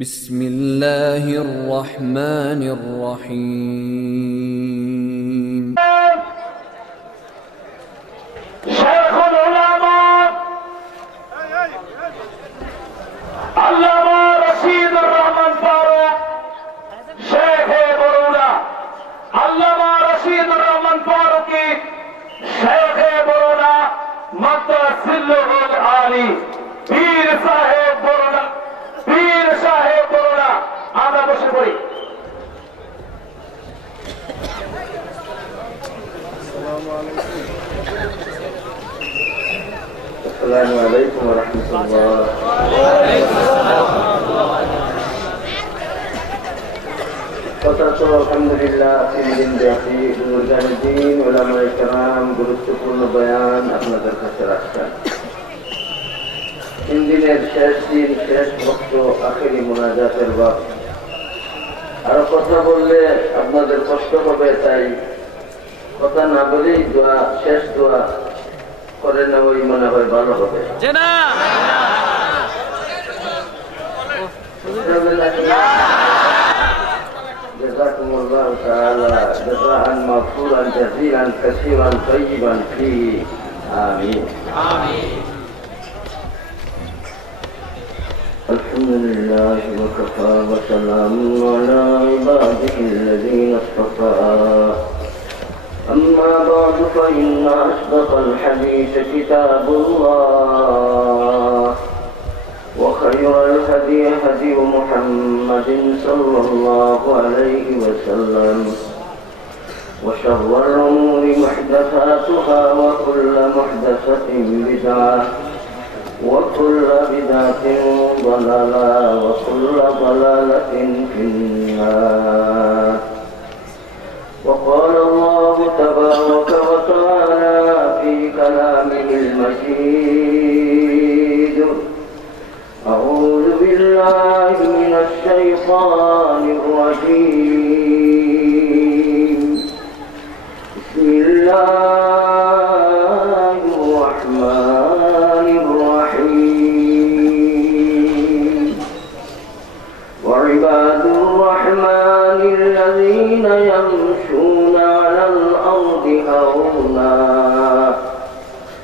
بسم الله الرحمن الرحيم شيخ العلماء علامہ رشید الرحمن فاروق شیخ برونا علامہ رشید الرحمن فاروقی شیخ برونا مدرسلہ العالی پیر صاحب برونا আমরা বসে পড়ি। আসসালামু আলাইকুম ওয়া রাহমাতুল্লাহ। আলহামদুলিল্লাহ, 3 দিন ব্যাপী বুজুর্গান-ই-দ্বীন, উলামায়ে কেরাম গুরুত্বপূর্ণ বয়ান আপনাদের কাছে রাখছেন। 3 দিনের শেষ দিন, শেষ বক্ত, আখেরি মুনাজাতের ওয়াক্ত। আরো কথা বললে আপনাদের কষ্ট হবে, তাই কথা না বলেই দোয়া, শেষ দোয়া করে নেওয়াই মনে হয় ভালো হবে। جزاكم الله تعالى جزاء مغفورا جزيلا كثيرا طيبا فيه آمين آمين. الحمد لله وكفى وسلام على عباده الذين اصطفى. أما بعد فإن أصدق الحديث كتاب الله، وخير الهدي هدي محمد صلى الله عليه وسلم، وشر الأمور محدثاتها، وكل محدثة بدعة، وكل بدعة ضلالة، وكل ضلالة في النار. وقال الله تبارك وتعالى في كلامه المجيد: أعوذ بالله من الشيطان الرجيم. بسم الله الرحمن الرحيم. وعباد الرحمن الذين يمشون على الأرض هونا،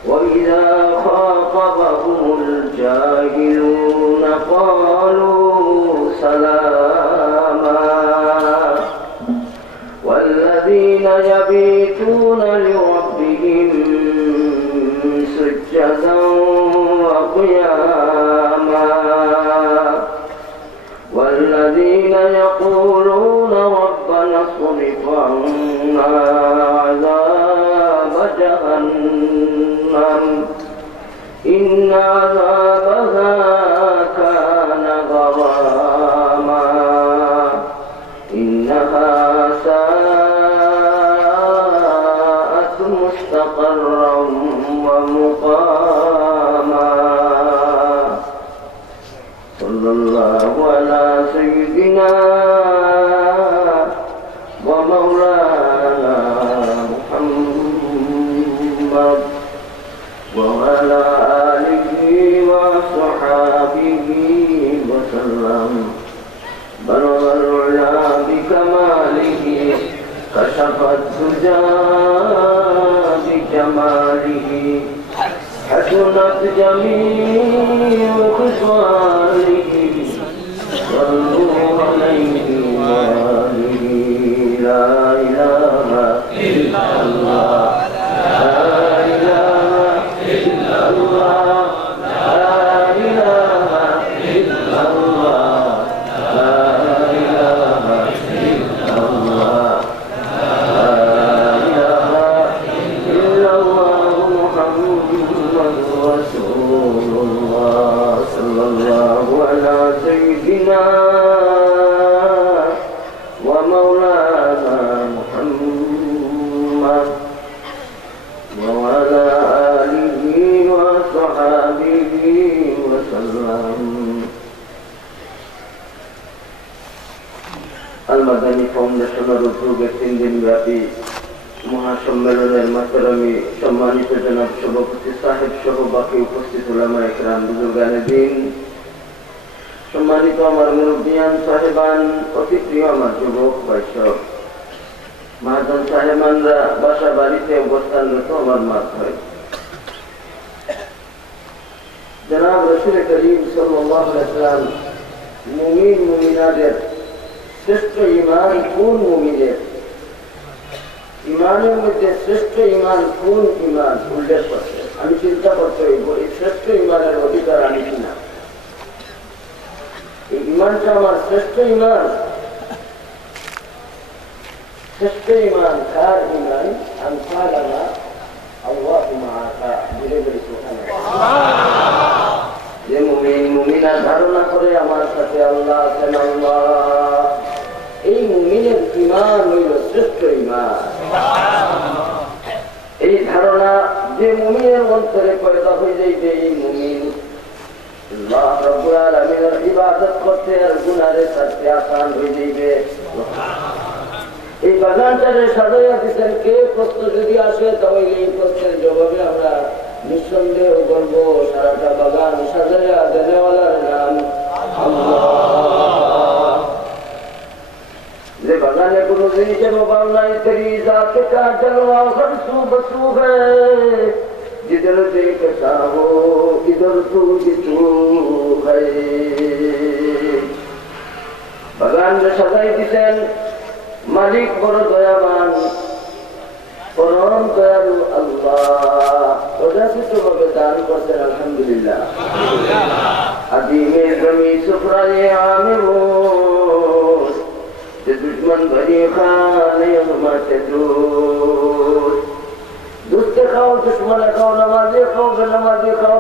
وإذا خاطبهم الجاهلون قالوا سلاما. والذين يبيتون لربهم سجدا وقياما، والذين يقولون ربنا اصرف عنا عذاب جهنم إن عذابها كان غراما إنها ساءت مستقرا ومقاما. صلى الله على سيدنا ومولانا محمد وعلى آله وصحابه وسلم. بلغ العلا بكماله، كشف الدجى بجماله، حسنت جميع خصاله. صلوا عليه وآله. لا إله إلا الله، لا إله إلا الله، لا إله إلا الله، لا إله إلا الله، لا إله إلا الله. محمد رسول الله. صلى الله على سيدنا ومولانا محمد وعلى آله وصحابه وسلم. আল-মাদানী ফাউন্ডেশনের উদ্যোগে 3 দিন ব্যাপী মহাসম্মেলনের মাতরামি সম্মানিত জনাব সভাপতি সাহেব সহ বাকি উপস্থিত উলামায়ে কেরাম, বুজুর্গানে দ্বীন, সম্মানিত আমার মুরব্বিয়ান সাহেবান, অতি প্রিয় আমার যুবক বৈষ্ণব মহাজন সাহেবানরা, বাসা বাড়িতে অবস্থানরত আমার মাত হয়, জনাব রাসূল করিম সাল্লাল্লাহু আলাইহি ওয়াসাল্লাম মুমিন মুমিনাদের শ্রেষ্ঠ ঈমান কোন মুমিনের, ঈমানের মধ্যে শ্রেষ্ঠ ঈমান কোন ঈমান উল্লেখ করছে। আমি চিন্তা করতে হইব এই শ্রেষ্ঠ ঈমানের অধিকার আমি কিনা, এই ঈমানটা আমার শ্রেষ্ঠ ঈমান। শ্রেষ্ঠ ঈমান কার ঈমান? আনফালানা আল্লাহু মাআকা, ধীরে ধীরে যে মুমিন মুমিনা ধারণা করে আমার সাথে আল্লাহ আছেন, আল্লাহ, এই মুমিনের ঈমান হইল শ্রেষ্ঠ ঈমান। এই ধারণা যে মুমিনের অন্তরে পয়দা হয়ে যাইবে, এই মুমিন আল্লাহ রাব্বুল আলামিনের ইবাদত করতে আর গুনাহের ছাড়তে আসান হয়ে যাইবে। এই বাগানটারে সাজাইয়া দিচ্ছেন কে? প্রশ্ন যদি আসে তাহলে এই প্রশ্নের জবাবে আমরা নিঃসন্দেহ বলবো সারাটা বাগান সাজাইয়া দেনেওয়ালার নাম আল্লাহ। যে বাগানে কোনো জিনিসের অভাব নাই, তেরি জাত কা জলওয়া খরসু বসু হ্যায়, जिधर देखता हो इधर तू है। বাগান সাজাই দিতেন মালিক বড় দয়াবান, পরম দয়ালু আল্লাহ, প্রজাসিত ভাবে দান করছেন, আলহামদুলিল্লাহ। আদিমে জমি সুফরায়ে আমির যে দুশ্মন ভরি খানে মাতে দূর, দুধকে খাও, দুশ্মনে খাও, নামাজে খাও, বেনামাজে খাও,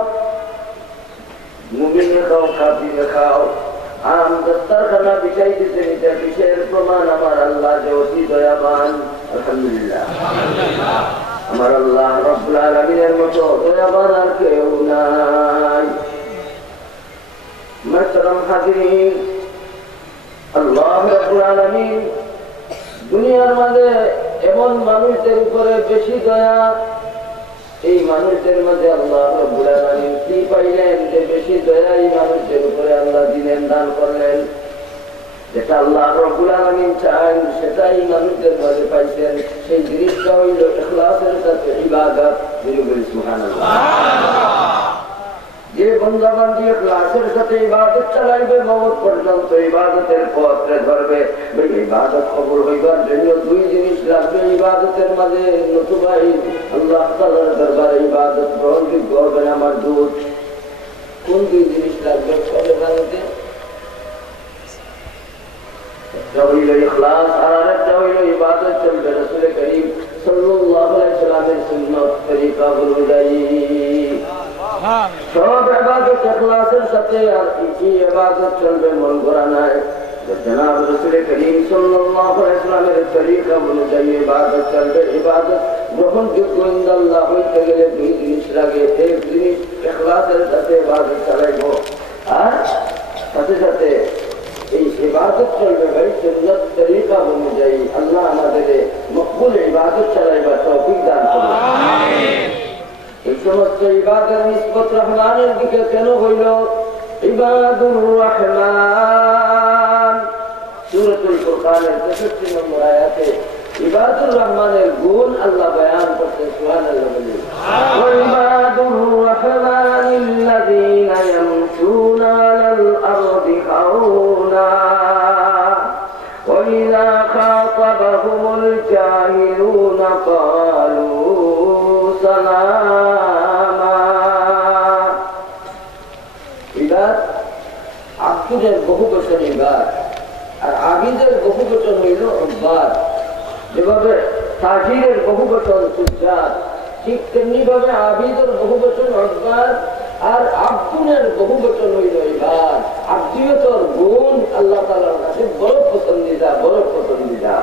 মুমিনে খাও, কাফিরে খাও, আম দস্তারখানা বিছাই দিতে নিতে বিশের প্রমাণ আমার আল্লাহ যে অতি দয়াবান, আলহামদুলিল্লাহ। আমার আল্লাহ রাব্বুল আলামিনের মতো দয়াবান আর কেউ নাই। মুহতারাম হাজিরিন, আল্লাহ রাব্বুল আলামিন দুনিয়ার মাঝে এমন মানুষদের উপরে বেশি দয়া, এই মানুষদের মাঝে আল্লাহ রাব্বুল আলামিন কি পাইলেন যে বেশি দয়া এই মানুষদের উপরে আল্লাহ দিলেন, দান করলেন। যেটা আল্লাহ রাব্বুল আলামিন চান সেটাই মানুষদের মাঝে পাইছেন। সেই জিনিসটা হইল ইখলাসের সাথে ইবাদত। সুবহানাল্লাহ। যে বান্দা বান্দি ইখলাসের সাথে ইবাদত চালাইবে, মওত পর্যন্ত ইবাদতের পথে ধরবে, ইবাদত কবুল হইবার জন্য দুই জিনিস লাগবে ইবাদতের মাঝে, নতুবা আল্লাহ তাআলার দরবারে ইবাদত গ্রহণযোগ্য হবে না। আমার দুধ কোন দুই জিনিস লাগবে? চলে বাড়িতে একটা হইল ইখলাস, আর আরেকটা হইল ইবাদত চলবে রাসূল করিম সাল্লাল্লাহু আলাইহি ওয়াসাল্লামের সুন্নাত তরিকা অনুযায়ী। সব ইবাদত ইখলাসের সাথে, আর কি ইবাদত চলবে মন গড়া নাই। জনাব রাসূল করিম সাল্লাল্লাহু আলাইহি ওয়াসাল্লামের তরিকা অনুযায়ী ইবাদত চলবে। ইবাদত গ্রহণযোগ্য ইনশাআল্লাহ হইতে গেলে দুই জিনিস লাগে। এক জিনিস ইখলাসের সাথে ইবাদত চালাইবো, আর সাথে সাথে এই ইবাদত চলবে ভাই সুন্নাত তরিকা অনুযায়ী। আল্লাহ আমাদের মকবুল ইবাদত চালাইবার তৌফিক দান করুন, আমিন। এই সমস্ত ইবাদত নিসবত রহমানের দিকে কেন হইল? ইবাদুর রহমান সূরাতুল ফুরকানের 63 নম্বর আয়াতে ইবাদুর রহমানের গুণ আল্লাহ বয়ান করতেন। সুবহানাল্লাহ বলি, ওয়া ইবাদুর রহমানিল্লাযীনা ইয়ামশুনা আলাল আরদি হাওনা ওয়া ইযা খাতাবাহুমুল জাহিলুনা ক্বালু সালামা। ইবাদ আকিদের বহু বচন ইবাদ, আর আবিদের বহু বচন হইল উবাদ। যেভাবে তাজিরের বহু বচন তুজার, ঠিক তেমনি ভাবে আবিদের বহু বচন উবাদ, আর আব্দুনের বহু বচন হইল ইবাদ। আব্দিয়তর গুণ আল্লাহ তাআলার কাছে বড় পছন্দিদা, বড় পছন্দিদা।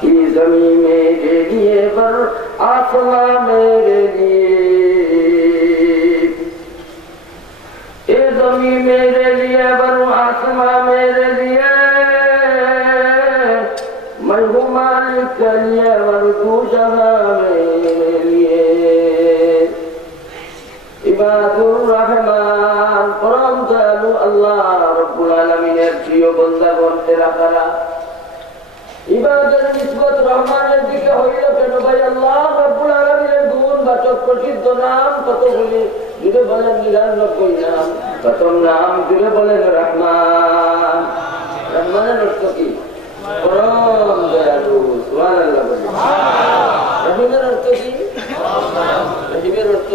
কি জমি মেরে লিয়ে বর আসমা মেরে লিয়ে, এ জমি মেরে লিয়ে বর আসমা মেরে লিয়ে, मैं हूँ मालिक के लिए और तू जहाँ मेरे लिए। इबादुर रहमान परम दयालु अल्लाह रब्बुल প্রিয় বন্দাগণ এরা কারা? ইবাদতের নিসবত রহমানের দিকে হইল কেন ভাই? আল্লাহ রাব্বুল আলামিনের গুণবাচক প্রসিদ্ধ নাম কতগুলি? জুড়ে বলেন 99 নাম। প্রথম নাম জুড়ে বলেন রহমান। রহমানের অর্থ কি? পরম দয়ালু। সুবহানাল্লাহ বলেন। রহিমের অর্থ কি? রহিমের অর্থ,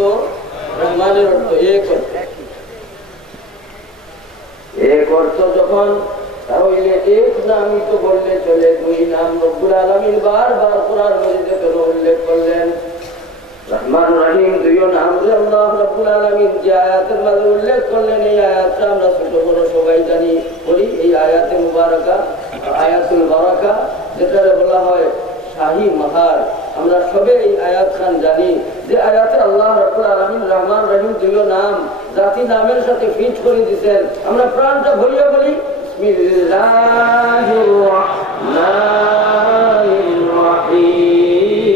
রহমানের অর্থ এক অর্থ। এক অর্থ যখন, তাহলে এক নামই তো বললে চলে। দুই নাম রব্বুল আলামিন বারবার কোরআন মাজিদে কেন উল্লেখ করলেন? রহমান রহিম দুই নাম আল্লাহ রাব্বুল আলামিন যে আয়াতের মাঝে উল্লেখ করলেন, এই আয়াতটা আমরা ছোট বড় সবাই জানি করি। এই আয়াতে মুবারাকা, আয়াতুল বারাকা, যেটা বলা হয় শাহী মাহার, আমরা সবে এই আয়াত খান জানি যে আয়াতে আল্লাহ রাব্বুল আলামিন রহমান রহিম দুই নাম জাতি নামের সাথে ফিট করে দিয়েছেন। আমরা প্রাণটা ভরিয়া বলি বিসমিল্লাহির রাহমানির রহিম।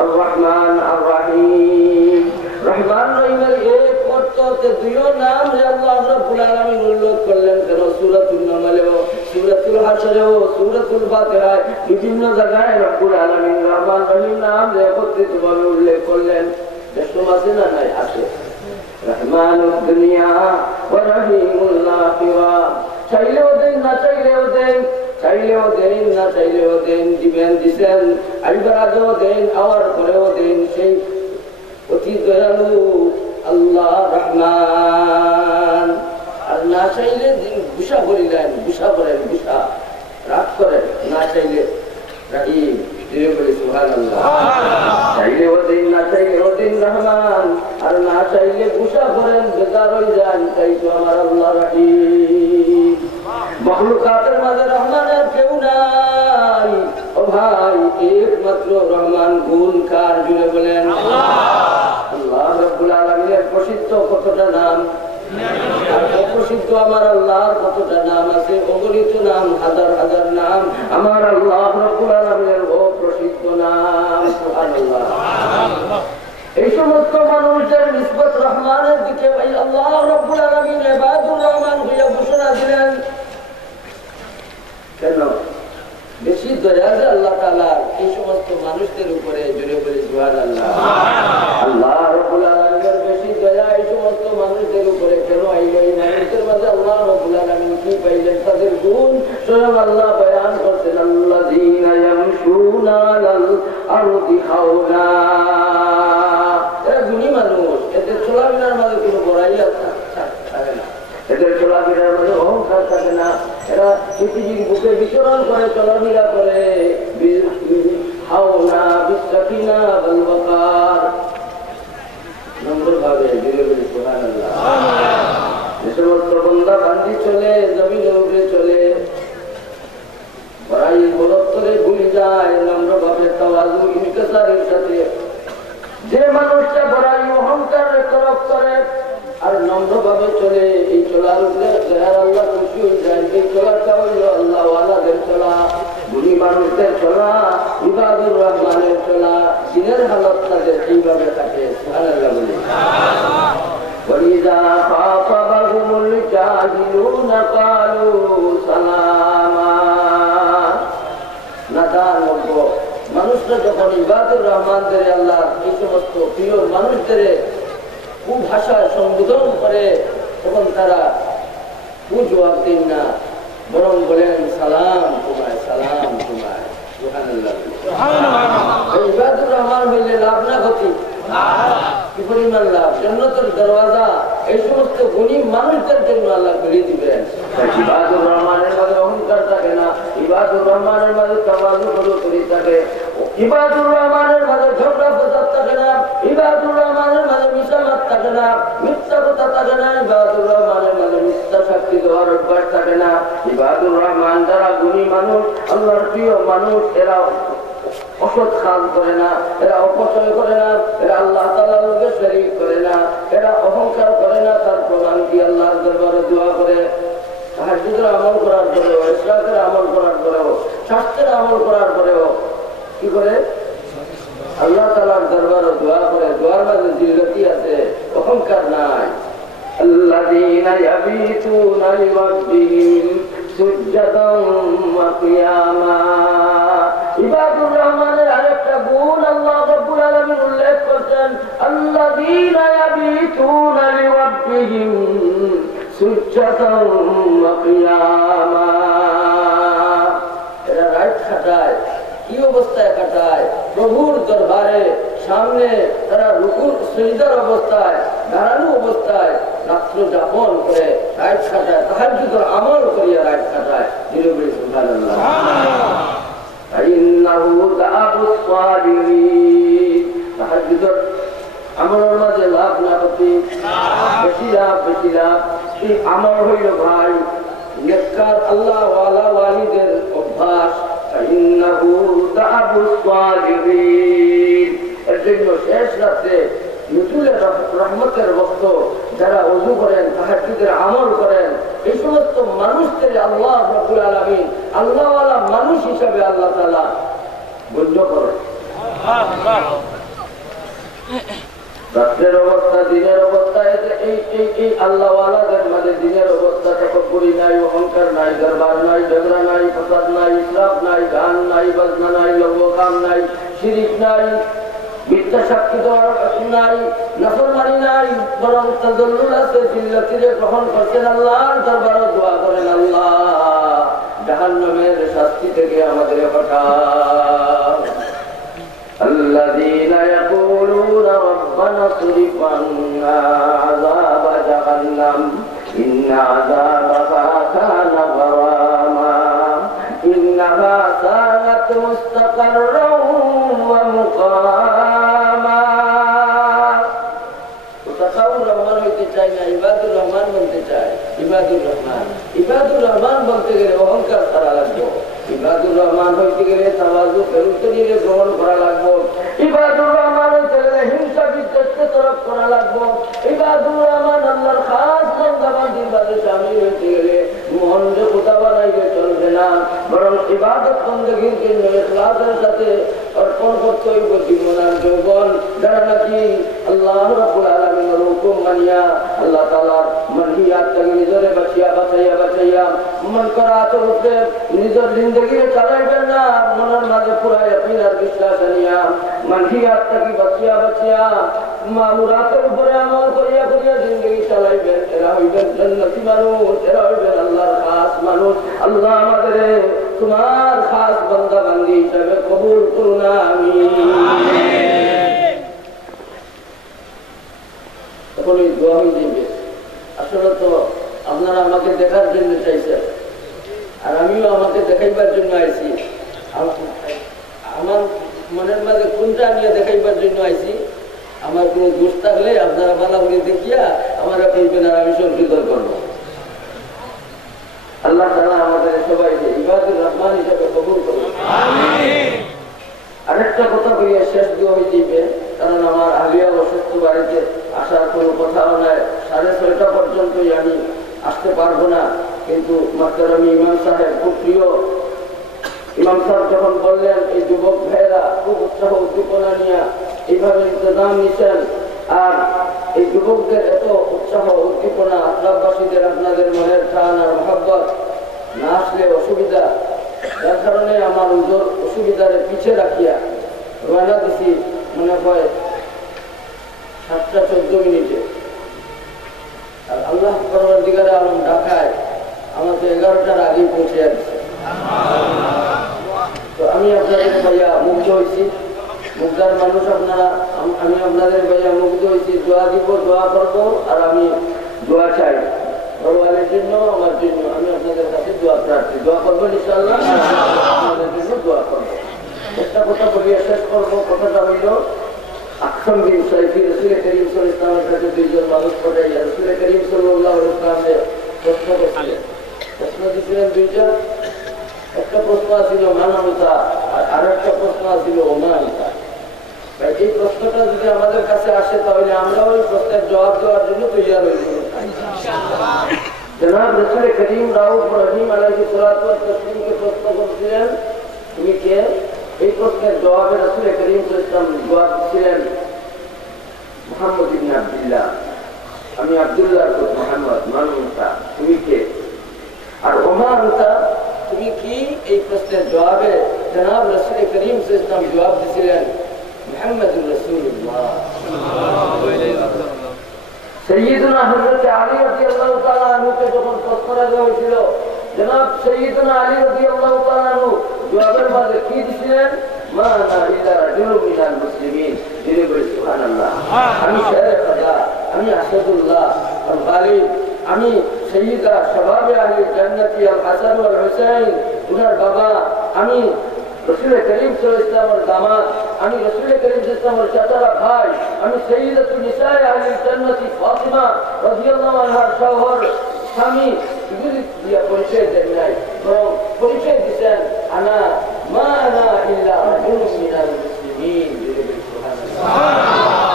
আর রহমান আর রহিম, রহমান রহিমের এক অর্থে দুই নাম যে আল্লাহ রাব্বুল আলামিন উল্লেখ করলেন কেন? সূরাতুন নামলেও, সূরাতুল হাশরেও, সূরাতুল ফাতিহায় বিভিন্ন জায়গায় রাব্বুল আলামিন রহমান রহিম নাম যে একত্রিতভাবে উল্লেখ করলেন। দেখো আছে না? নাই, আছে। রহমানুদ দুনিয়া ওয়া রহিমুল আখিরা। চাইলেও দেন, না চাইলেও দেন, চাইলেও দেন, না চাইলেও দেন, দিবেন, দিছেন, আইবার আগেও দেন, আওয়ার পরেও দেন। সেই অতি দয়ালু আল্লাহ রহমান। আর না চাইলে গুসা করিলেন, গুসা করেন, গুসা রাগ করেন, না চাইলে রহিম। চাইলেও দিন, না চাইলেও দিন রহমান। আর না চাইলে গুসা করেন, বেকার হয়ে যান, তাই তো আমার আল্লাহ রহিম। মখলুকাতের মাঝে রহমানের কেউ নাই। ও ভাই, একমাত্র রহমান। গুণ কার? জুড়ে বলেন আল্লাহ রাব্বুল আলামিনের প্রসিদ্ধ কতটা নাম, আর অপ্রসিদ্ধ আমার আল্লাহর কতটা নাম আছে? অগণিত নাম, হাজার হাজার নাম আমার আল্লাহ রাব্বুল আলামিনের অপ্রসিদ্ধ নাম। সুবহানাল্লাহ। এই সমস্ত মানুষের নিসবত রহমানের দিকে ভাই আল্লাহ রাব্বুল আলামিন ইবাদুর রহমান হইয়া ঘোষণা দিলেন কেন? বেশি দয়া যে আল্লাহ তাআলা এই সমস্ত মানুষদের উপরে। জুড়ে বলি সুবহানাল্লাহ। আল্লাহ রাব্বুল আলামিনের বেশি দয়া এই সমস্ত মানুষদের উপরে কেন আইল? এই মানুষদের মাঝে আল্লাহ রাব্বুল আলামিন কি পাইলেন? তাদের গুণ স্বয়ং আল্লাহ বয়ান করছেন। আল্লাযীনা ইয়ামশুনা আলাল আরদি হাওনা। এরা গুণী মানুষ, এদের চলাফেরার মাঝে কোনো বড়াই থাকে না, এদের চলাফেরার মাঝে অহংকার থাকে না। এরা পৃথিবীর বুকে বিচরণ করে, চলাফেরা করে হাওনা বিসাকিনা ওয়াল ওয়াকার, নম্রভাবে। ধীরে ধীরে সুবহানাল্লাহ। যে সমস্ত বান্দা বান্দি চলে, জমিনের উপরে চলে, বড়াই বলত্তরে ভুলে যায়, নম্রভাবে তাওয়াজু ইনকিসারের সাথে। যে মানুষটা বড়াই অহংকারের তরফ করে আর নম্রভাবে চলে, এই চলার উপরে আল্লাহ খুশি হয়ে যায়। এই চলাটা হইল আল্লাহ ওয়ালাদের চলা, গুণী মানুষদের চলা, ইবাদুর রহমানের চলা। দিনের হালত তাদের এইভাবে থাকে। সুবহানাল্লাহ বলি। وَإِذَا خَاطَبَهُمُ الْجَاهِلُونَ قَالُوا سَلَامًا। নাদান মানুষরা যখন ইবাদুর রহমানদের, আল্লাহ এই সমস্ত প্রিয় মানুষদের খুব ভাষায় সম্বোধন করে, তখন তারা খুব জবাব দেন না, বরং বলেন সালাম তোমায়, সালাম তোমায়। সুবহানাল্লাহ। ইবাদুর রহমান হইলে লাভ না ক্ষতি? কি পরিমাণ লাভ! জান্নাতের দরওয়াজা এই সমস্ত গুণী মানুষদের জন্য আল্লাহ খুলে দিবেন। ইবাদুর রহমানের মাঝে অহংকার থাকে না, ইবাদুর রহমানের মাঝে তাওয়াজু করে থাকে, ইবাদুর রহমানের মাঝে ঝগড়া ফসাদ থাকে না, ইবাদুর রহমানের মাঝে মিশামাত থাকে না, মিথ্যা কথা থাকে না, ইবাদুর রহমানের মাঝে মিথ্যা সাক্ষী দেওয়ার অভ্যাস থাকে না। ইবাদুর রহমান যারা গুণী মানুষ, আল্লাহর প্রিয় মানুষ, এরা অসৎ কাজ করে না, এরা অপচয় করে না, এরা আল্লাহ তাআলার লগে শরীক করে না, এরা অহংকার করে না। তার প্রমাণ কি? আল্লাহর দরবারে দোয়া করে, তাহাজ্জুদের আমল করার পরেও, ইশরাকের আমল করার পরেও, শাস্ত্রের আমল করার পরেও কি করে? আল্লাহ তাআলার দরবারে দোয়া করে। দোয়ার মাঝে জিল্লতি আছে, অহংকার নাই। الذين يبيتون لربهم سجدا وقياما ইবাদুর রহমানের আরেকটা গুণ আল্লাহ রাব্বুল আলামিন উল্লেখ করেছেন আল্লাযীনা ইয়াবিতুনা লিরাব্বিহিম সুজদান ওয়া কিয়ামা এরা রাত কাটায় কি অবস্থায় কাটায় প্রভুর দরবারে সামনে তারা রুকুর সিজদার অবস্থায় দাঁড়ানো অবস্থায় রাত্র যাপন করে রাত কাটায় তাহাজ্জুদের আমল করিয়া রাত কাটায় দিলবরি সুবহানাল্লাহ ইন্নাহু দাবুস সালিহিন তাহাজ্জুদের আমলের মাঝে লাভ না হতে বেশি লাভ এই আমল হইল ভাই নেককার আল্লাহ ওয়ালা ওয়ালিদের অভ্যাস ইন্নাহু দাবুস সালিহিন এর জন্য শেষ রাতে নজুলের রহমতের বক্ত যারা ওযু করেন তাহাজ্জুদের আমল করেন এই সমস্ত মানুষদের আল্লাহ রাব্বুল আলামিন আল্লাহ ওয়ালা মানুষ হিসাবে আল্লাহ তাআলা গণ্য করেন রাতের অবস্থা দিনের অবস্থা এই আল্লাহ ওয়ালাদের মাঝে দিনের অবস্থা তাকাব্বুরি নাই অহংকার নাই দরবার নাই ঝগড়া নাই ফাসাদ নাই ইসরাফ নাই গান নাই বাজনা নাই লৌহকাম নাই শিরিক নাই মিথ্যা সাক্ষী দেওয়ার নাই নাফরমানি নাই বরং তাজাল্লুল আছে জিল্লাতিরে গ্রহণ করছেন আল্লাহর দরবারে দোয়া করেন আল্লাহ জাহান্নামের শাস্তি থেকে আমাদের বাঁচাও الذين يقولون ربنا اصرف عنا عذاب جهنم إن عذابها كان غراما إنها ساءت مستقرا ومقاما وتقول رحمن হইতে চাই না ইবাদুর রহমান বলতে চাই ইবাদুর রহমান বলতে গেলে অহংকার করা লাগবে ইবাদুর রহমান হইতে গেলে তাওয়াজু ফেরুতরিরে গ্রহণ করা লাগবে ইবাদুর রহমান হইতে গেলে হিংসা বিদ্বেষকে তরফ করা লাগবে ইবাদুর রহমান আল্লাহর খাস বান্দাবান্দির বাদে শামিল হইতে গেলে মনকে খোদা বানাইলে চলবে না বরং ইবাদত বন্দেগীর জন্য ইখলাসের সাথে অর্পণ করতে হইব জীবন আর যৌবন যারা নাকি আল্লাহ রাব্বুল আলামিনের হুকুম মানিয়া আল্লাহ তাআলার মানহিয়াত থেকে নিজরে বাঁচাইয়া মন করা আচরণে নিজের জিন্দগি চালাইবেন না মনের মাঝে পুরা ইয়াকিন আর বিশ্বাস আনিয়া মানহিয়াত থেকে বাঁচিয়া মামুরাতের উপরে আমল করিয়া জিন্দগি চালাইবেন এরা হইবেন জান্নাতি মানুষ এরা হইবেন আল্লাহর খাস মানুষ আল্লাহ আমাদের তোমার খাস বান্দা বান্দি হিসাবে কবুল করুন আমিন এখন এই দোয়া হয়ে যাবে আসলে তো আপনারা আমাকে দেখার জন্য চাইছেন আর আমিও আমাকে দেখাইবার জন্য আইছি আমার মনের মাঝে কোনটা আমি দেখাইবার জন্য আইছি আমার কোনো দোষ থাকলে আপনারা ভালো করে দেখিয়া আমার কইবেন আর আমি সংশোধন করবো আল্লাহ তাআলা আমাদের সবাইকে ইবাদুর রহমান হিসেবে কবুল করুন আমিন আরেকটা কথা বলিয়া শেষ দোয়া হয়ে যাবে কারণ আমার আলিয়া অসুস্থ বাড়িতে আসার কোনো কথাও নাই 6:30 পর্যন্তই আমি আসতে পারবো না কিন্তু মাহতারাম ইমাম সাহেব খুব প্রিয় ইমাম সাহেব যখন বললেন এই যুবক ভাইয়েরা খুব উৎসাহ উদ্দীপনা নিয়ে এইভাবে ইন্তজাম নিচ্ছেন আর এই যুবকদের এত উৎসাহ উদ্দীপনা আত্মাবাসীদের আপনাদের মনের টান আর মহব্বত না আসলে অসুবিধা যার কারণে আমার অসুবিধার পিছিয়ে রাখিয়া রওনা দিছি মনে হয় 7:14 আর আল্লাহ পরবর্তীকারে আলম ঢাকায় আমাকে 11টার আগে পৌঁছে যাচ্ছে তো আমি আপনাদের ভাইয়া মুগ্ধ হয়েছি মুগ্ধার মানুষ আপনারা আমি আপনাদের ভাইয়া মুগ্ধ হয়েছি দোয়া দিব দোয়া করবো আর আমি দোয়া চাই ভগবানের জন্য আমার জন্য আমি আপনাদের কাছে দোয়া প্রার্থী দোয়া করবো ইনশাআল্লাহ আপনাদের জন্য দোয়া করবো একটা কথা বলিয়া শেষ করবো কথাটা হইল আকসাম বিন সাইফি রাসূল করিম সাল্লাল্লাহু আলাইহি ওয়াসাল্লামের কাছে দুইজন মানুষ পাঠাইয়া রাসূল করিম সাল্লাল্লাহু আলাইহি ওয়াসাল্লামকে প্রশ্ন করছিলেন প্রশ্ন দিছিলেন দুইটা একটা প্রশ্ন ছিল মানবতা আর আরেকটা প্রশ্ন ছিল অমানতা এই প্রশ্নটা যদি আমাদের কাছে আসে তাহলে আমরা ওই প্রশ্নের জবাব দেওয়ার জন্য তৈরি হয়ে যাব ইনশাআল্লাহ জনাব রাসূল করিম রাউফ রহিম আলাইহিস সালাতু ওয়াস তাসলিমকে প্রশ্ন করছিলেন তুমি কে এই প্রশ্নের জবাবে রাসূল করিম সাল্লাল্লাহু আলাইহি ওয়াসাল্লাম জবাব দিলেন মুহাম্মদ ইবনে আব্দুল্লাহ আমি আব্দুল্লাহ মোহাম্মদ মানুষা, তুমি কে? আর ওমা আনতা, তুমি কি? এই প্রশ্নের জবাবে জনাব রাসূল করিম সাল্লাল্লাহু আলাইহি ওয়াসাল্লাম জবাব দিয়েছিলেন মুহাম্মদুর রাসূলুল্লাহ। সাইয়্যিদুনা হযরত আলী রাদিয়াল্লাহু তাআলা আনহুকে যখন প্রশ্ন করা হয়েছিল, জনাব সাইয়্যিদুনা আলী রাদিয়াল্লাহু তাআলা আনহু জবাবের মাঝে কি দিয়েছিলেন? মা আনা ইল্লা রাজুলুম মিনাল মুসলিমিন। তিনি বলেন সুবহানাল্লাহ, আমি শেরে খাজা, আমি আসাদুল্লাহ আল গালিব, আমি সৈয়দা শাবাবে আহলে জান্নাতি আল হাসান ওয়াল হুসাইন, উনার বাবা, আমি রাসূল করিম সাল্লাল্লাহু আলাইহি ওয়াসাল্লামের দামাত, আমি রাসূল করিম সাল্লাল্লাহু আলাইহি ওয়াসাল্লামের চাচারা ভাই, আমি সৈয়দাতুন নিসায়ে আহলে জান্নাতি ফাতিমা রাদিয়াল্লাহু আনহার শওহর স্বামী। এগুলি দিয়া পরিচয় দেন নাই, বরং পরিচয় দিচ্ছেন আনা মা আনা ইল্লা রাজুলুম মিনাল মুসলিমিন।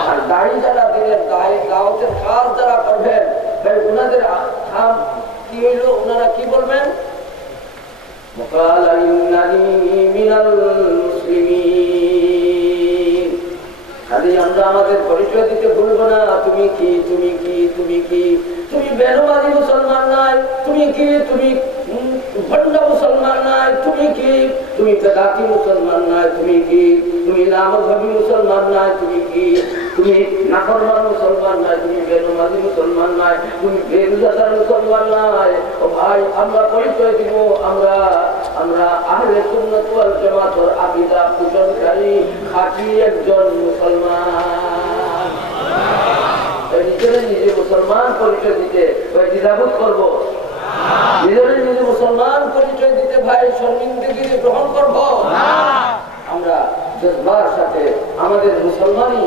আর দাড়ি যারা দিলেন, দাওয়াতের কাজ যারা করবেন, ভাই ওনাদের নাম কি হইল? ওনারা কি বলবেন? মুকালা ইন্নানি মিনাল মুসলিমিন। খালি আমরা আমাদের পরিচয় দিতে ভুলব না। তুমি কি, তুমি কি, তুমি কি? তুমি বেরোবাদী মুসলমান নাই, তুমি কি? তুমি ভণ্ড মুসলমান নাই, তুমি কি? তুমি বেদাতি মুসলমান নাই, তুমি কি? তুমি নামধাবী মুসলমান নাই, তুমি কি? তুমি নাফরমান মুসলমান নাই, তুমি বেরোবাদী মুসলমান নাই, তুমি বেরুজাদার মুসলমান নাই। ও ভাই, আমরা পরিচয় দিব, আমরা আহলে সুন্নাত ওয়াল জামাতের আকীদা পোষণকারী খাঁটি একজন মুসলমান। নিজে মুসলমান পরিচয় দিতে ভাই দ্বিধাবোধ করবো? নিজে মুসলমান পরিচয় দিতে ভাই শর্মিন্দগিরি গ্রহণ করবো? আমরা জজবার সাথে আমাদের মুসলমানি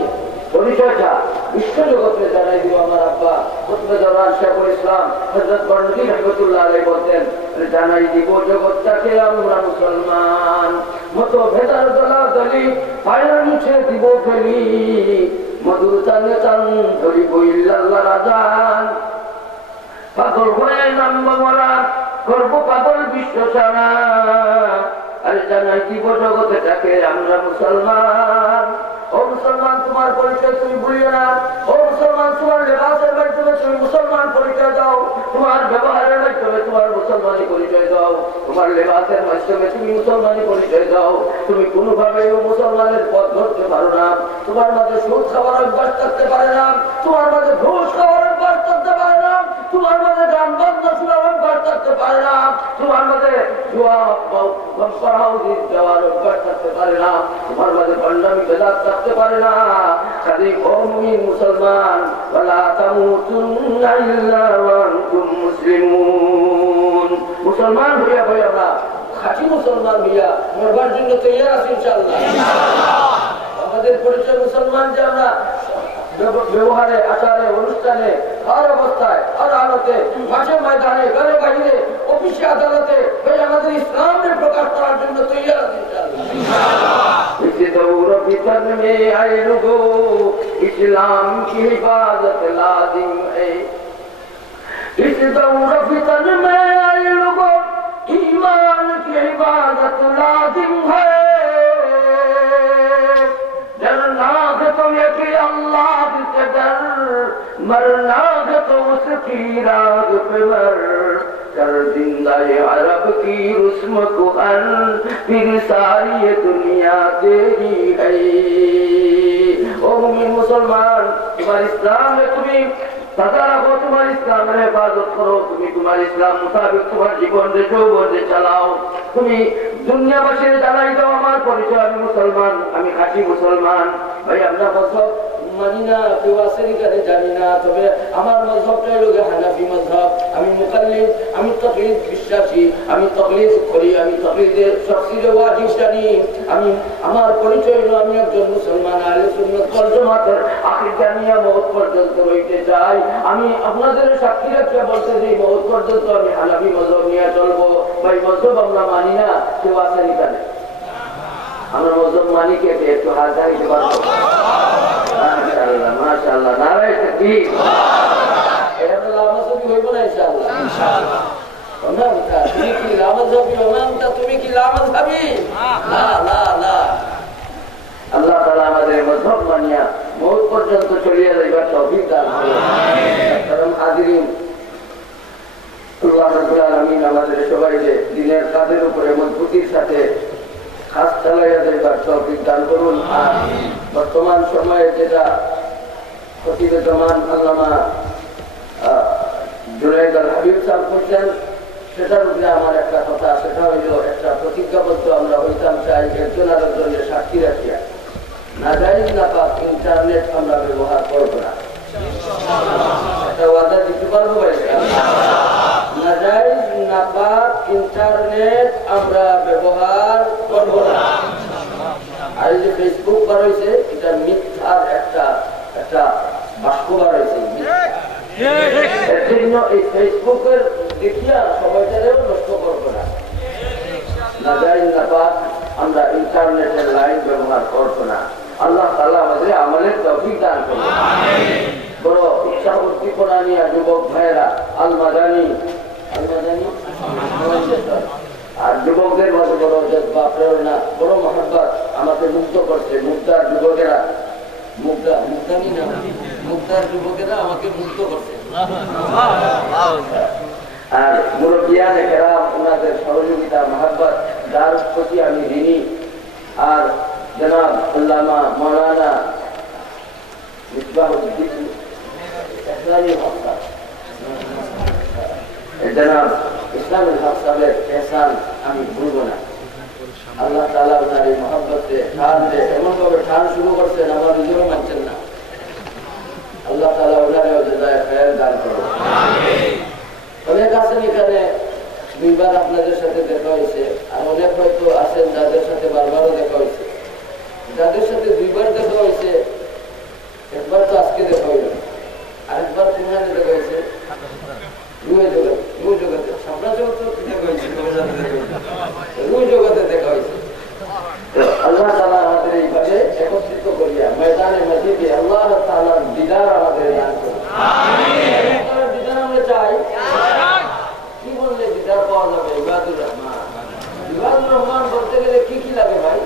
পরিচয়টা বিশ্ব জগতে জানাই দিব। আমার আব্বা কুতুবুজ্জামান শেখুল ইসলাম হযরত গণজি রহমাতুল্লাহ আলাইহি বলতেন, জানাই দিব জগৎটাকে আমরা মুসলমান। মতো ভেদার দলাদলি পায়ের মুছে দিব ফেলি, মধুর টানে টান ধরিব ইল্লাল্লাহর আযান। পাগল হয়ে নামব মোরা, করব পাগল বিশ্ব সারা। আরে জানাই দিব জগৎটাকে আমরা মুসলমান। ও মুসলমান, তোমার পরিচয় তুমি ভুলিও না। ও মুসলমান, তোমার লেবাসের মাধ্যমে তুমি মুসলমান পরিচয় দাও, তোমার ব্যবহারের মাধ্যমে তোমার মুসলমানি পরিচয় দাও, তোমার লেবাসের মাধ্যমে তুমি মুসলমানি পরিচয় দাও। তুমি কোনোভাবেই মুসলমানের পথ ধরতে পারো না। তোমার মাঝে সুদ খাওয়ার অভ্যাস থাকতে পারে না, তোমার মাঝে ঘুষ খাওয়ার অভ্যাস থাকতে পারে না, তোমার মাঝে গান বাজনা শোনার অভ্যাস থাকতে পারে না, তোমার মাঝে জুয়া যাওয়ার অভ্যাস থাকতে পারে না, তোমার মাঝে পান্ডামি বেদাত থাকতে পারে না। খালি ও মুমিন মুসলমান, ওয়ালা তামুতুন্না ইল্লা ওয়া আনতুম মুসলিমুন। মুসলমান হইয়া ভাই আমরা খাঁটি মুসলমান হইয়া মরবার জন্য তৈরি আছি ইনশাআল্লাহ। আমাদের পরিচয় মুসলমান যে আমরা ব্যবহারে, আচারে, অনুষ্ঠানে, আর অবস্থায়, আর আলোতে, মাঠে ময়দানে, ঘরে বাহিরে, অফিসে, আদালতে ভাই আমাদের ইসলামের প্রকাশ করার জন্য তৈরি আছি ইনশাআল্লাহ। इस दौर फितन में आए लोगो इस्लाम की हिफाजत लाजिम है। इस दौर फितन में आए लोगो ईमान की हिफाजत लाजिम है। डरना है तो ये कि अल्लाह से डर, मरना है तो उसकी राग पे मर। कर जिंदा ये अरब की रुस्म को हर, फिर सारी ये दुनिया तेरी है। ओ मुमिन मुसलमान, तुम्हारे इस्लाम में तुम्हें सदा रखो, तुम्हारे इस्लाम में हिफाजत करो, तुम्हें तुम्हारे इस्लाम मुताबिक तुम्हारे जीवन दे যৌবন চালাও। তুমি দুনিয়াবাসীর জানাই দাও আমার পরিচয়, আমি মুসলমান, আমি খাঁটি মুসলমান। ভাই আমরা মজহব মানি না, কেউ আসেনি কাছে জানি না, তবে আমার মজহবটা হলো হানাফি মজহব। আমি মুকাল্লিদ, আমি তাকলিদ বিশ্বাসী, আমি তাকলিদ করি, আমি তাকলিদের শখসিরে ওয়াজিব জানি। আমি আমার পরিচয় হলো আমি একজন মুসলমান, আহলে সুন্নাত ওয়াল জামাতের আকীদা নিয়ে মওত পর্যন্ত রইতে চাই। আমি আপনাদের সাক্ষী রেখে বলতে যে মওত পর্যন্ত আমি হানাফি মজহব নিয়ে চলবো। ভাই মজহব আমরা মানি না, কেউ আসেনি কাছে আমরা মজহব মানি, কে একটু হাত দাঁড়িয়ে পারবো? মাশাআল্লাহ, মাশাআল্লাহ, নারায়ে তাকবীর। এটা তো লামাজবি হইব না ইনশাআল্লাহ। ইনশাআল্লাহ। ওনামটা তুমি কি লামাজবি? ওনামটা তুমি কি লামাজবি? না না না। আল্লাহ তাআলা আমাদের মজহব মানিয়া মওত পর্যন্ত চলিয়ে যাইবার তৌফিক দান করুন। কারণ হাজিরিন, আল্লাহ রাব্বুল আলামিন আমাদের সবাইকে দিনের কাজের উপরে মজবুতির সাথে কাজ চালাইয়া যাইবার তৌফিক দান করুন। আর বর্তমান সময়ে যেটা প্রতিবেদমান আল্লামা জুনাইদ আল হাবিব সাহেব করছেন, সেটার উপরে আমার একটা কথা, সেটা হইল একটা প্রতিজ্ঞাবদ্ধ আমরা হইতাম চাই একজন আরেকজনের সাক্ষী রাখিয়া নাজাইজ নাপাক ইন্টারনেট আমরা ব্যবহার করব না। একটা ওয়াদা দিতে পারবো ভাই? নাজাইজ নাপাক ইন্টারনেট আমরা ব্যবহার করব না। আর এই যে ফেসবুক বার হয়েছে, এটা মিথ্যার একটা বাক্য বার হয়েছে। এর জন্য এই ফেসবুকের দেখিয়া সময়টারেও নষ্ট করবো না। নাজাইজ নাপাক আমরা ইন্টারনেটের লাইন ব্যবহার করবো না। আল্লাহ তাআলা আমাদের আমলের তৌফিক দান করুন। বড় উৎসাহ উদ্দীপনা নিয়ে যুবক ভাইয়েরা আল-মাদানী আর যুবকদের মাঝে বড় জজ্বা, প্রেরণা, বড় মহব্বত আমাকে মুক্ত করছে। মুক্তার যুবকেরা আমাকে মুক্ত করছে। আর মুরব্বিয়ানে কেরাম ওনাদের সহযোগিতা মহব্বত যার প্রতি আমি ঋণী। আর জনাব আল্লামা মাওলানা মিসবাহুদ্দিন জনাব ইসলামুল হক সাহেবের এহসান আমি ভুলব না। আল্লাহ তাআলা ওনার এই মহব্বতে এমন ভাবে টান শুরু করছেন, আমার নিজেও মানছেন না। আল্লাহ তাআলা ওনারেও জাযায়ে খায়র দান করুন। অনেক আছেন এখানে, দুইবার আপনাদের সাথে দেখা হয়েছে, আর অনেক হয়তো আছেন যাদের সাথে বারবারও দেখা হয়েছে। যাদের সাথে দুইবার দেখা হয়েছে, একবার তো আজকে দেখা হইল, আরেকবার কোনখানে দেখা হয়েছে? জগতে সামনা জগতে দেখা হয়েছে, জগতে দেখা হয়েছে। আল্লাহ তাআলা আমাদের এইভাবে একত্রিত করিয়া ময়দানে মসজিদে আল্লাহ তাআলার দিদার আমাদের দান করুন। দিদার আমরা চাই। কি বললে দিদার পাওয়া যাবে? ইবাদুর রহমান। ইবাদুর রহমান বলতে গেলে কি কি লাগে ভাই?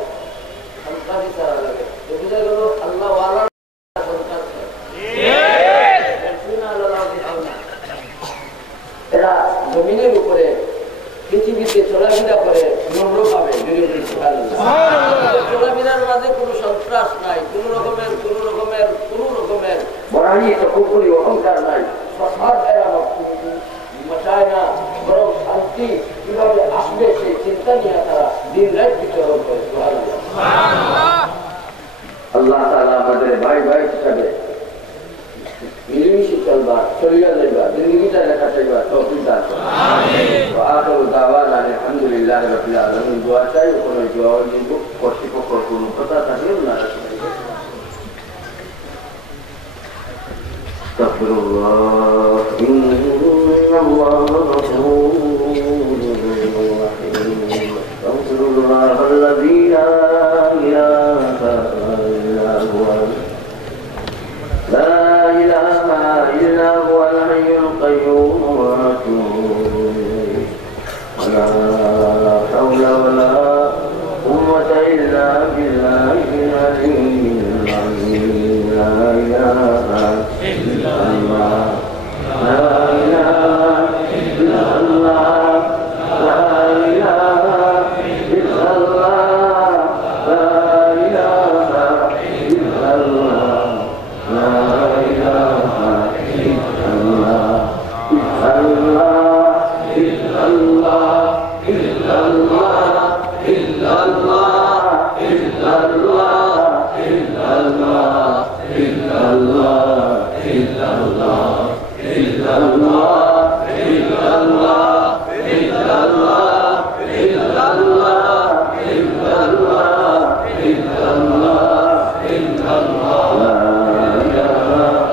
সন্তানই ছাড়া লাগে। তো বুঝা গেল আল্লাহ ওয়ালা সন্তান। এরা জমিনের উপরে পৃথিবীতে চলাফেরা করে নম্রভাবে, চলাফেরার মাঝে কোনো সন্ত্রাস নাই, কোন রকমের বড়াই কুকুরি অহংকার নাই, মশায় না, বরং শান্তি কিভাবে আসবে সেই চিন্তা নিয়ে তারা দিন রাত বিচরণ করে। আল্লাহ তাআলা আমাদের ভাই হিসাবে মিলেমিশে চলবা, চলিয়া যাইবা, জিন্দগিটা লেখা চাইবা তৌফিক দান করুন। আখিরু দাওয়ানা আলহামদুলিল্লাহি রাব্বিল আলামিন। দোয়া চাই, কোনো দোয়া নিব কর্তৃপক্ষের কোনো কথা থাকলে না আস্তাগফিরুল্লাহ ইন্নাল্লাহ গফুরুর রহিম। আস্তাগফিরুল্লাহাল্লাযী লা ইলাহা ইল্লা হুয়া لا إله إلا هو الحي القيوم وأتوب إليه ولا حول ولا قوة إلا بالله العلي العظيم. لا إله إلا الله لا إله إلا الله لا إله إلا الله لا إله إلا الله لا إله إلا الله إلا الله إلا الله إلا الله إلا الله إلا الله إلا الله إلا الله إلا الله إلا الله إلا الله إلا الله إلا الله إلا الله إلا الله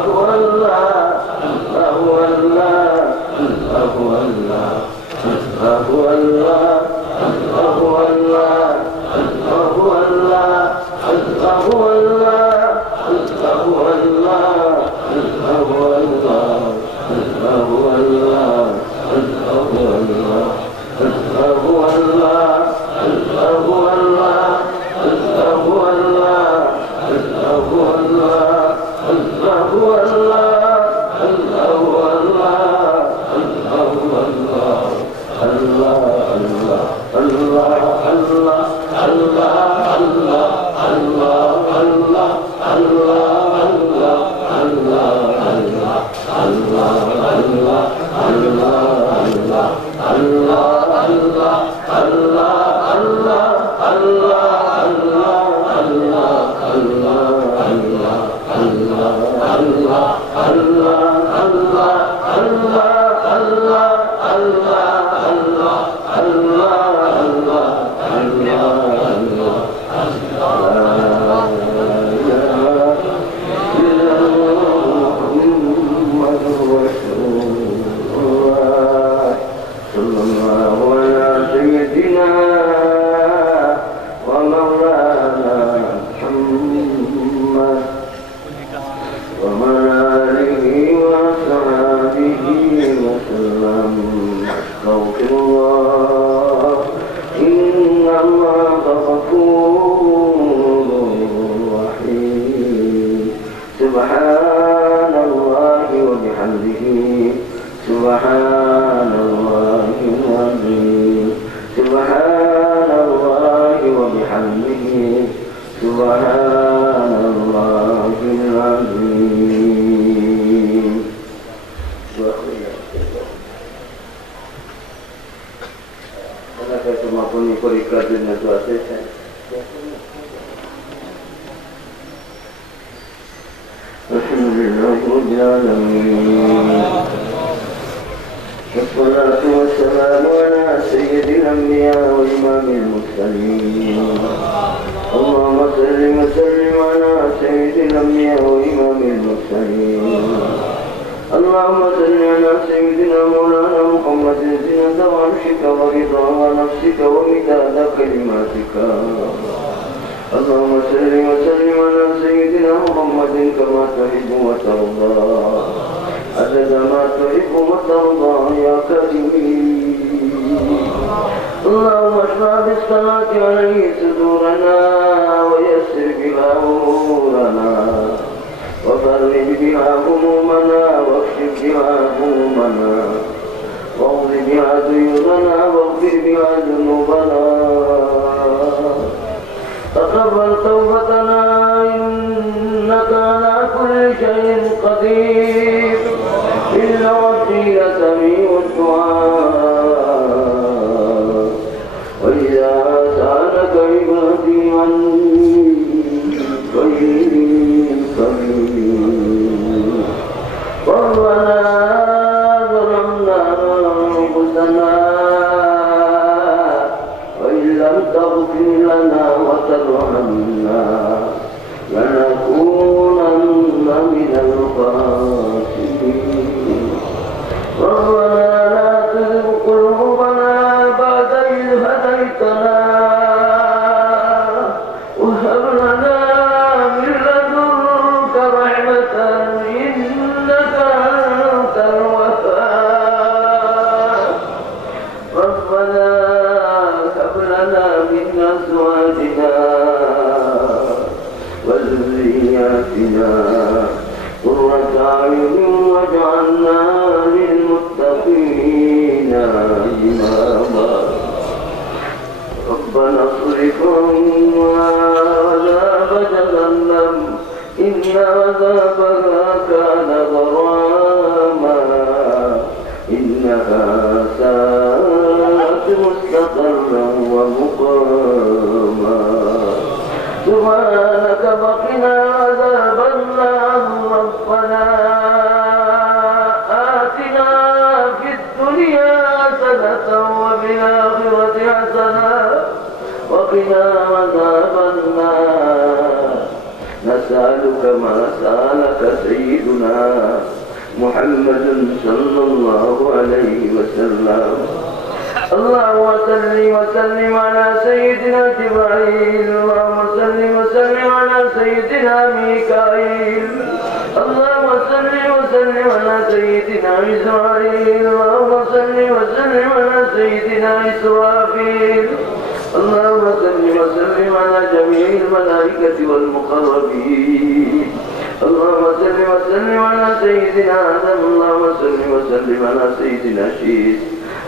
الله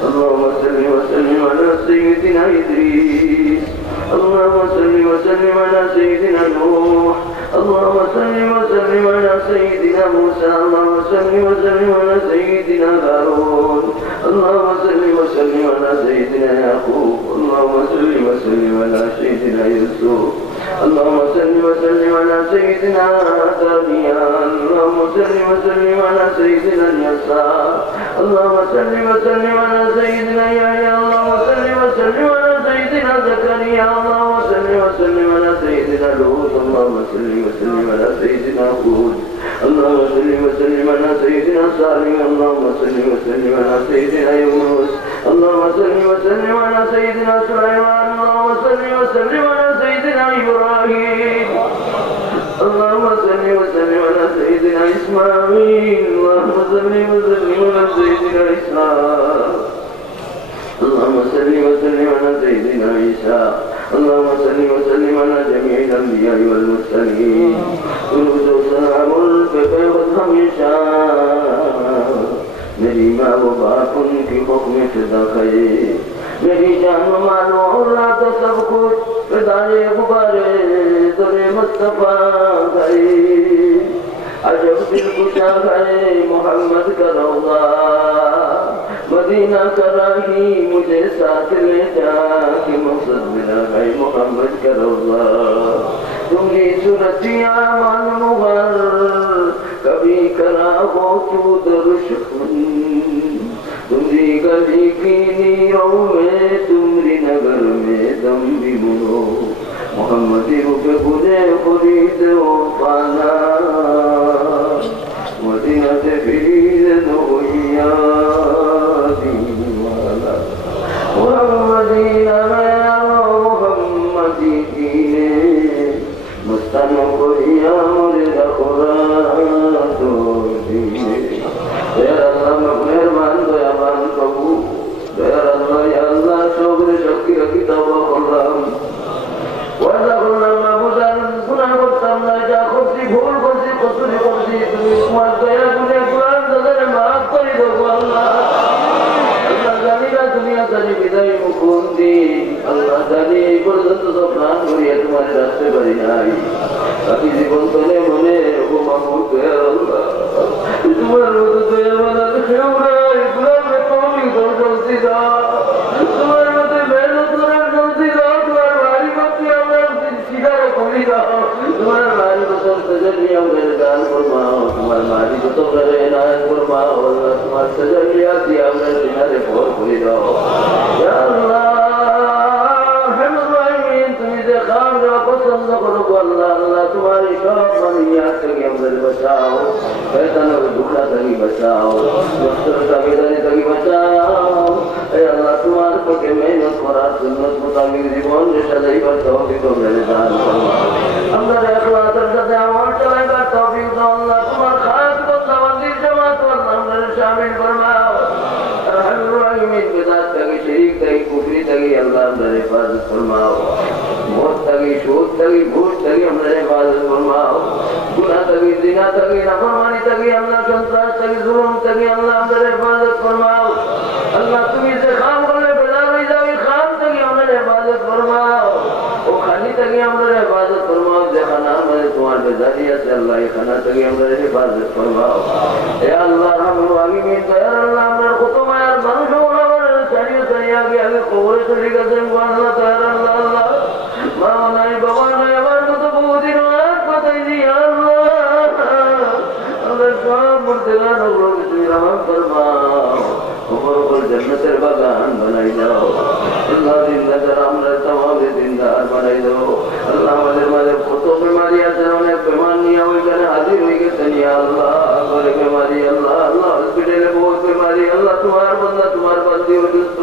اللهم صل وسلم على سيدنا إدريس اللهم صل وسلم على سيدنا نوح اللهم صل وسلم على سيدنا موسى اللهم صل وسلم على سيدنا هارون اللهم صل وسلم على سيدنا يعقوب اللهم صل وسلم على سيدنا يوسف اللهم صل وسلم على سيدنا دانيال اللهم صل وسلم على سيدنا اليسار اللهم صل وسلم على سيدنا يحيى اللهم صل وسلم على سيدنا زكريا اللهم صل وسلم على سيدنا لوط اللهم صل وسلم على سيدنا هود اللهم صل وسلم على سيدنا صالح اللهم صل وسلم على سيدنا يونس اللهم صل وسلم على سيدنا سليمان اللهم صل وسلم على سيدنا إبراهيم اللهم صل وسلم على سيدنا إسماعيل اللهم صل وسلم على سيدنا إسحاق اللهم صل وسلم على سيدنا عيسى اللهم صل وسلم على جميع الأنبياء والمرسلين درود وسلام بخير हमेशा मेरी माँ वो बाप उनकी हुक्म फिदा करे मेरी जान मानो और रात सब कुछ फिदाए गुबारे तोरे मुस्तफा गए अजब दिल कुशा गए मोहम्मद का रौज़ा मदीना का राही मुझे साथ ले जा कि मकसद मेरा गए मोहम्मद का रौज़ा तुम्हारी सूरतिया मानमुगर कभी करा हो तू दरुशखन तुम्हारी गली की नीरों में तुम्हारी नगर में दम भी मुनो मोहम्मदी रुपए बुने खुरीद हो पाना मदीना से फिरीद नोया दीवाना मोहम्मदीना मोहम्मदी दीने मुस्तानो कोरिया मुझे दखुरा तो दीने तेरा अल्लाह मेहरबान दयावान प्रभु तेरा अल्लाह या अल्लाह शोभरे शक्ति रखी तौबा करलाम वादा करलाम माबूदान गुनाह करताम ना जा खुशी भूल करছি কসুরি করছি তুমি তোমার দয়া গুণে কুরআন দাদারে maaf করে দাও আল্লাহ আল্লাহ জানি না দুনিয়া জানি বিদায় মুকুন দি আল্লাহ জানি এই পর্যন্ত তো প্রাণ করিয়া তোমার রাস্তে পারি নাই বাকি জীবন তোলে মনে ও মাহমুদ দয়া আল্লাহ তোমার মতো দয়া বানাতে কেউ নাই গুলামে তুমি জলদি দাও তোমার মতো মেহনত করে জলদি দাও তোমার বাড়ি বাকি আমরা সিধারে খুলি দাও তোমার বাড়ি বসন তজলি আমাদের দান ফরমাও তোমার বাড়ি তো তোমরা এনায়েত ফরমাও আল্লাহ তোমার তজলিয়া দিয়ে আমরা সিধারে ভর করে দাও ইয়া আল্লাহ তুমি যে খান পছন্দ করো আল্লাহ আল্লাহ তোমার সব মানিয়াত থেকে আমাদের বাঁচাও শয়তানের ধোঁকা থেকে বাঁচাও দুষ্টর তাগিদারি থেকে বাঁচাও এই আল্লাহ তোমার পক্ষে মেহনত করার সুন্নত মোতাবেক জীবন সাজাইবার তৌফিক আমাদের দান ফরমাও আমরা ইখলাসের সাথে আমল চালাইবার তৌফিক দাও আল্লাহ তোমার খাস বন্দাবান্দির জামাত আল্লাহ আমাদের শামিল ফরমাও রহমানুর রহিম বিদাত থেকে শিরক থেকে কুফরি থেকে আল্লাহ আমাদের হেফাজত ফরমাও मौत तगी शोध तगी घूट तगी हमने हिफाजत फरमाओ गुनाह तगी जिना तगी नाफरमानी तगी अल्लाह संसार तगी जुल्म तगी अल्लाह हमने हिफाजत फरमाओ अल्लाह तुम्ही से खाम करने बेदार नहीं जावी खाम तगी हमने हिफाजत फरमाओ वो खानी तगी हमने हिफाजत फरमाओ जे खाना हमारे तुम्हारे बेदारिया से अल्लाह ये खाना तगी हमने हिफाजत फरमाओ या अल्लाह हम आमीन या अल्लाह हमने खुतम यार मनुष्य होना बने शरीय सरिया के आगे कोरे चली गए अल्लाह ताला अल्लाह माँ नहीं बाबा नहीं हमारे को तो बहुत ही रोक पता ही नहीं अल्लाह अगर स्वाम मुर्तिला नगरों की तुम रहम फरमाओ ऊपर ऊपर जन्नतेर बागान बनाई जाओ अल्लाह जिंदा আমরা तमाम जिंदार बनाई दो अल्लाह हमारे हमारे खुतों बीमारी আছে অনেক বেমান নিয়ে ওইখানে হাজির হয়ে গেছেন ইয়া আল্লাহ করে बीमारी अल्लाह अल्लाह हॉस्पिटल में बहुत बीमारी अल्लाह तुम्हारा बंदा तुम्हार बंदी অসুস্থ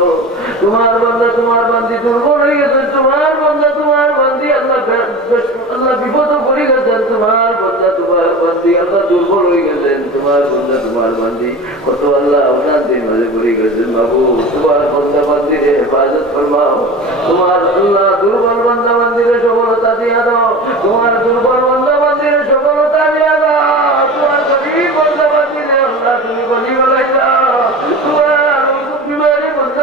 तुम्हार बंदा तुम्हार बंदी দুর্বল হয়ে গেছে तुम्हार बंदा तुम्हार बंदी अल्लाह अल्लाह বিপদ পড়ে গেছে तुम्हार बंदा तुम्हार बंदी अल्लाह দুর্বল হয়ে গেছে तुम्हार बंदा तुम्हार बंदी কত আল্লাহ আপনার দিন মাঝে পড়ে গেছে বাবু तुम्हार बंदा बंदी রে হেফাজত ফরমাও तुम्हार अल्लाह দুর্বল बंदा बंदी রে সফলতা দিয়া দাও तुम्हार দুর্বল बंदा बंदी রে সফলতা দিয়া দাও तुम्हार गरीब बंदा बंदी রে अल्लाह তুমি গনি বানাই দাও तुम्हार बीमारी बंदा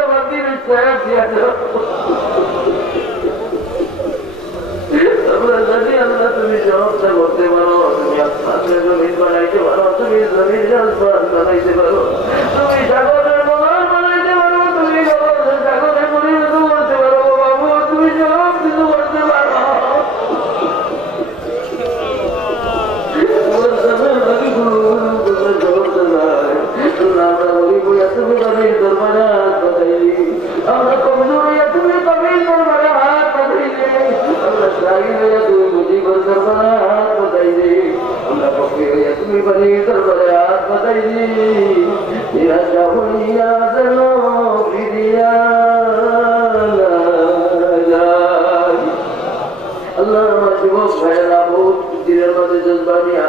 মেজবানিয়া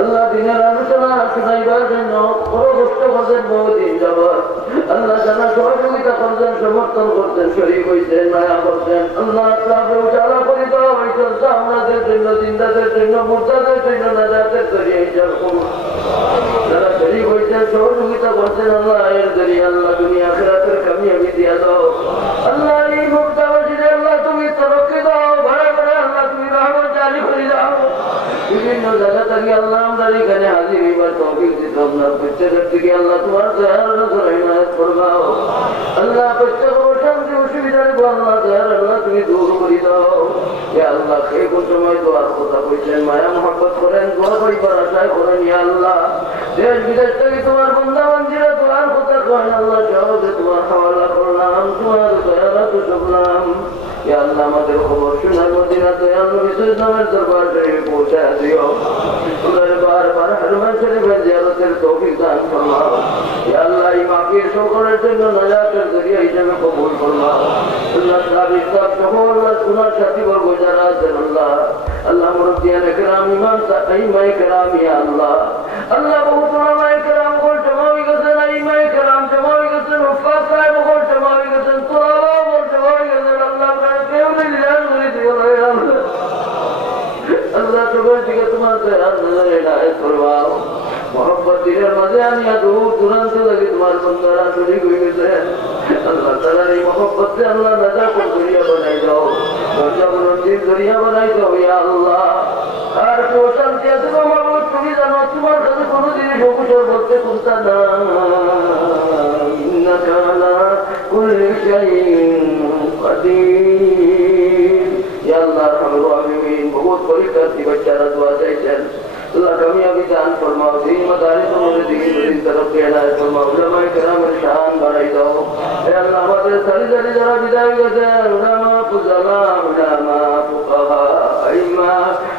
আল্লাহ দিনের আলোচনা শুনাইবার জন্য বড় কষ্ট করছেন বহুদিন যাবৎ আল্লাহ জানা সহযোগিতা করছেন সমর্থন করছেন শরীর হইতেন মায়া করছেন আল্লাহ তাকে উজালা করে দেওয়া হয়েছে আমাদের জন্য জিন্দাদের জন্য মুর্দাদের জন্য নাজাতের জরিয়ে হিসাব করুন যারা শরীর হইতেন সহযোগিতা করছেন আল্লাহ এর জরিয়ে আল্লাহ তুমি আখিরাতের কামিয়াবি দিয়া দাও আল্লাহ এই মুর্দাবাসীর আল্লাহ তুমি তরক্কি দাও ঘরে ঘরে আল্লাহ তুমি রহমত জারি করে দাও বিভিন্ন জায়গা থেকে আল্লাহ আমরা এখানে হাজির হইবার তৌফিক দিত আপনার প্রত্যেকের থেকে আল্লাহ তোমার দয়ার নজর ইনায়াত ফরমাও আল্লাহ প্রত্যেক অশান্তি অসুবিধার আল্লাহ দয়ার আল্লাহ তুমি দূর করে দাও ইয়া আল্লাহ সেই কোন সময় দোয়ার কথা কইছেন মায়া মহব্বত করেন দোয়া করিবার আশায় করেন ইয়া আল্লাহ দেশ বিদেশ থেকে তোমার বন্ধা বান্ধীরা দোয়ার কথা করেন আল্লাহ সহজে তোমার হাওয়ালা করলাম তোমার দয়ালা তো শুনলাম ইয়া আল্লাহ আমাদের খবর শোনার মদিনা দয়াল নবী সাল্লাল্লাহু দরবার শরীফে পৌঁছে দিও তোমার বারবার হরমান শরীফের জিয়ারতের তৌফিক দান ফরমাও ইয়া আল্লাহ এই মাহফিল সকলের জন্য নাজাতের জরিয়া হিসেবে কবুল ফরমাও আল্লাহ সাহাবী সাহেব সকল গুনাহ সাথী বর্গ যারা আছেন আল্লাহ আল্লাহ মুরব্বিয়ান کرام ইমাম সাহেবায়ে کرام ইয়া আল্লাহ আল্লাহ বহুত উলামায়ে کرام গোল জমা হয়ে গেছেন ইমামে کرام জমা হয়ে গেছেন উফাত সাহেব গোল জমা হয়ে গেছেন তোলাবা গোল জমা হয়ে গেছেন আল্লাহ আল্লাহ তোমার দিকে তোমার দয়ার নজরে ইনায়াত ফরমাও মোহাম্মদ দিনের মাঝে আনিয়া দূর দূরান্ত থেকে তোমার বন্দারা শরীক হয়ে গেছেন আল্লাহ তাআলার এই মোহাম্মতকে আল্লাহ নাজাতের জরিয়া বানাই দাও দরজা বুলন্দির জরিয়া বানাই দাও ইয়া আল্লাহ আর কেউ শান্তি আছে মাহবুব তুমি জানো তোমার কাছে কোনো জিনিস অকুশল বলতে কোনটা না ইন্নাকা আলা কুল্লি শাইইন কাদির ইয়া আল্লাহ আরহামুর রাহিমিন বহুত পরীক্ষার্থী বাচ্চারা দোয়া চাইছেন আল্লাহ কামিয়াবি দান ফরমাও দিন মাদারিস আমাদের দিন তরফ ইনায়াত ফরমাও উলামায়ে কেরামের শান বাড়াই দাও হে আল্লাহ আমাদের সারি সারি যারা বিদায় গেছেন উলামা ফুজালা উলামা ফুকাহা আইমা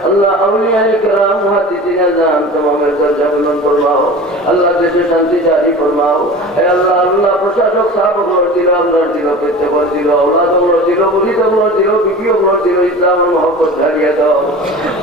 আল্লাহ আউলিয়ায়ে কেরাম মুহাদ্দিসিনে জান তমামের দরজা বুলন্দ ফরমাও আল্লাহ দেশে শান্তি জারি ফরমাও হে আল্লাহ আল্লাহ প্রশাসক সাহাবগণ দিল আমরার দিল প্রত্যেকর দিল আওলাদগণ দিল মুরিদগণ দিল বিবিগণ দিল ইসলামের মহব্বত ঢালিয়ে দাও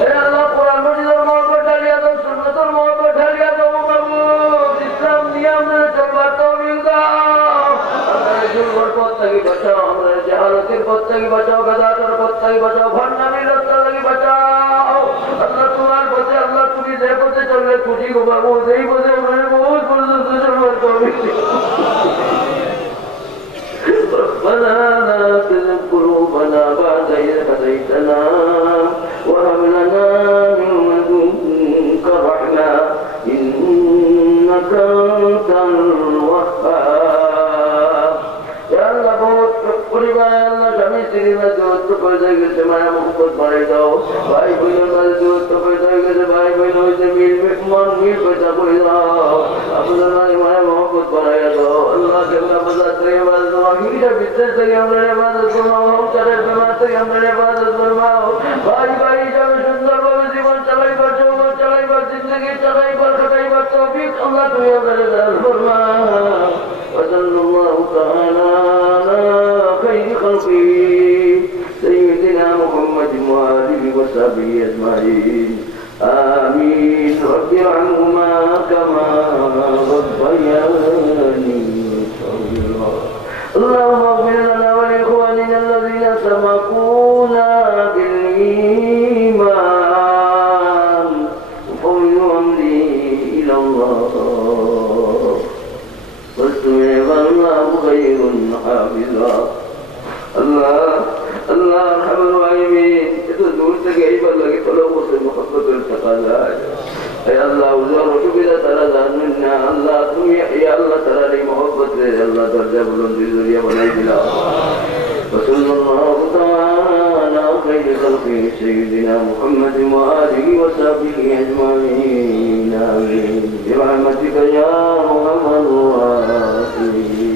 হে আল্লাহ কোরআন মজিদের মহব্বত ঢালিয়ে দাও সুন্নতের মহব্বত ঢালিয়ে দাও মাহবুব ইসলাম নিয়ম মেনে চলবার তৌফিক দাও আমাদের জুলমের পথ থেকে বাঁচাও আমাদের জাহালতের পথ থেকে বাঁচাও বেদাতের পথ থেকে বাঁচাও ভণ্ডামির রাস্তা থেকে বাঁচাও আল্লাহ তোমার পথে আল্লাহ তুমি যে পথে চললে খুশি গো বাবু সেই পথে আমাদের বহুত পর্যন্ত চলবার তৌফিক ربنا لا تزغ قلوبنا بعد إذ هديتنا وهب لنا من لدنك رحمة إنك أنت الوهاب يا الله बहुत পরিবার আল্লাহ স্বামী স্ত্রীর মধ্যে দূরত্ব পয়দা হয়ে গেছে মায়া মহব্বত বাড়াই দাও ভাই বোনের মাঝে দূরত্ব পয়দা হয়ে গেছে ভাই বোন হয়েছে মিল পয়দা করে দাও আপনাদের মাঝে মায়া মহব্বত বাড়াইয়া দাও আল্লাহ যেগুলা বাজার থেকে ইবাদত হিংসা বিদ্বেষ থেকে আমরা ইবাদত ফরমাও অহংকারের বেমার থেকে আমরা ইবাদত ফরমাও ভাই ভাই হিসাবে সুন্দরভাবে জীবন চালাইবার যৌবন চালাইবার জিন্দগি চালাইবার কাটাইবার তৌফিক আল্লাহ তুমি আমাদের দান ফরমাও ওয়াসাল্লাল্লাহু তাআলা আলা খাইরি খালকি সাইয়্যিদিনা মুহাম্মাদিন ওয়া আলিহি ওয়া সাহবিহি আজমাইন آمين رب ارحمهما كما ربياني صغيرا اللهم اغفر لنا ولإخواننا الذين سبقونا بالإيمان وفوض أمري إلى الله واستمع الله خير حافظا الله أرحم الراحمين دور থেকে এইবার লাগে তলবসে মহব্বতের তাকালা হে আল্লাহ উজার অসুবিধা তারা জানেন না আল্লাহ তুমি ইয়া আল্লাহ তাআলা এই মহব্বতের আল্লাহ দরজা বুলন্দির জরিয়া বানাই দিলা সাল্লাল্লাহু তাআলা খাইরু খালকি সাইয়্যিদিনা মুহাম্মাদ ওয়া আলিহি ওয়া সাহবিহি আজমাইন আমিন বিরহমাতিকা ইয়া মুহাম্মদ ওয়া আলিহি